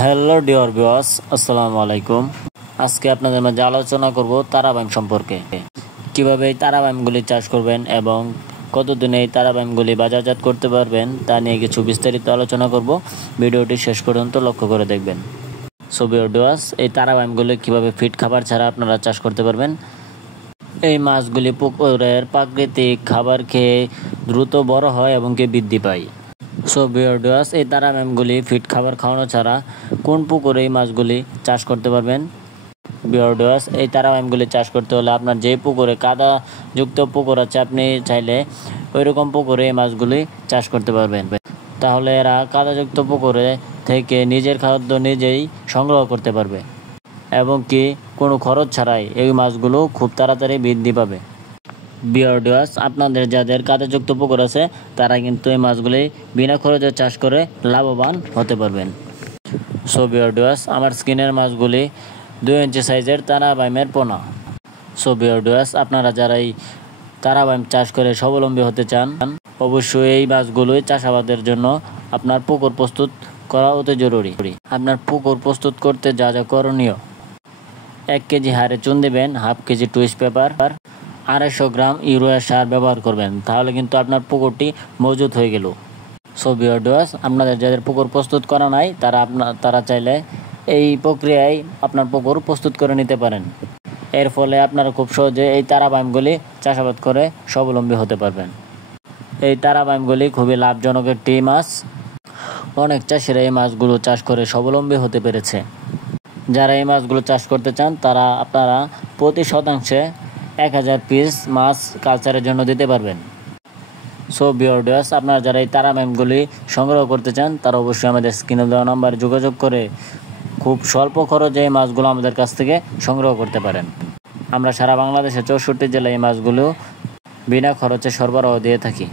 Hello dear viewers, আসসালামু আলাইকুম। আজকে আপনাদের মাঝে আলোচনা করব তারাবাইম সম্পর্কে। কিভাবে এই তারাবাইমগুলি চাষ করবেন এবং কতদিনে এই তারাবাইমগুলি বাজারজাত করতে পারবেন তা নিয়ে কিছু বিস্তারিত আলোচনা করব। ভিডিওটি শেষ পর্যন্ত লক্ষ্য করে দেখবেন। সো ভিউয়ার্স, এই তারাবাইমগুলি কিভাবে ফিড খাবার ছাড়া আপনারা চাষ করতে পারবেন। এই মাছগুলি পুকুরের প্রাকৃতিক খাবার খেয়ে দ্রুত বড় হয় এবং বৃদ্ধি পায়। সো ভিউয়ার্স, এই তারাবাইমগুলি ফিড খাবার খাওয়ানো ছাড়া কোন পুকুরে এই মাছগুলি চাষ করতে পারবেন? ভিউয়ার্স, এই তারাবাইমগুলি চাষ করতে হলে আপনার যে পুকুরে কাদাযুক্ত পুকুর আছে, আপনি চাইলে ওইরকম পুকুরে এই মাছগুলি চাষ করতে পারবেন। তাহলে এরা কাদাযুক্ত পুকুরে থেকে নিজের খাদ্য নিজেই সংগ্রহ করতে পারবে এবং কোনো খরচ ছাড়াই এই মাছগুলো খুব তাড়াতাড়ি বৃদ্ধি পাবে। ভিউয়ার্স, আপনাদের যাদের কাদাযুক্ত পুকুর আছে তারা কিন্তু এই মাছগুলি বিনা খরচে চাষ করে লাভবান হতে পারবেন। সো ভিউয়ার্স, আমার স্কিনের মাছগুলি 2 ইঞ্চি সাইজের তারাবাইমের পোনা। সো ভিউয়ার্স, আপনারা যারা এই তারাবাইম চাষ করে স্বাবলম্বী হতে চান, অবশ্যই এই মাছগুলোই চাষাবাদের জন্য আপনার পুকুর প্রস্তুত করা অতি জরুরি। আপনার পুকুর প্রস্তুত করতে যা যা করণীয়: 1 কেজি হাড়ে চুন দেবেন, 1/2 কেজি টুইস্ট পেপার, 250 গ্রাম ইউরিয়া সার ব্যবহার করবেন। তাহলে কিন্তু আপনার পুকুরটি মজুত হয়ে গেল। সো ভিউয়ার্স, আপনাদের যাদের পুকুর প্রস্তুত করা নাই তারা চাইলে এই প্রক্রিয়ায় আপনার পুকুর প্রস্তুত করে নিতে পারেন। এর ফলে আপনারা খুব সহজে এই তারাবাইমগুলি চাষাবাদ করে স্বাবলম্বী হতে পারবেন। এই তারাবাইমগুলি খুবই লাভজনক একটি মাছ। অনেক চাষিরা এই মাছগুলো চাষ করে স্বাবলম্বী হতে পেরেছে। যারা এই মাছগুলো চাষ করতে চান আপনারা প্রতি শতাংশে 1000 পিস মাছ কালচারের জন্য দিতে পারবেন। সো ভিউয়ার্স, আপনারা যারা এই তারাবাইমগুলি সংগ্রহ করতে চান তারা অবশ্যই আমাদের স্ক্রিনে দেওয়া নাম্বারে যোগাযোগ করে খুব স্বল্প খরচে এই মাছগুলো আমাদের কাছ থেকে সংগ্রহ করতে পারেন। আমরা সারা বাংলাদেশে 64 জেলায় এই মাছগুলো বিনা খরচে সরবরাহ দিয়ে থাকি।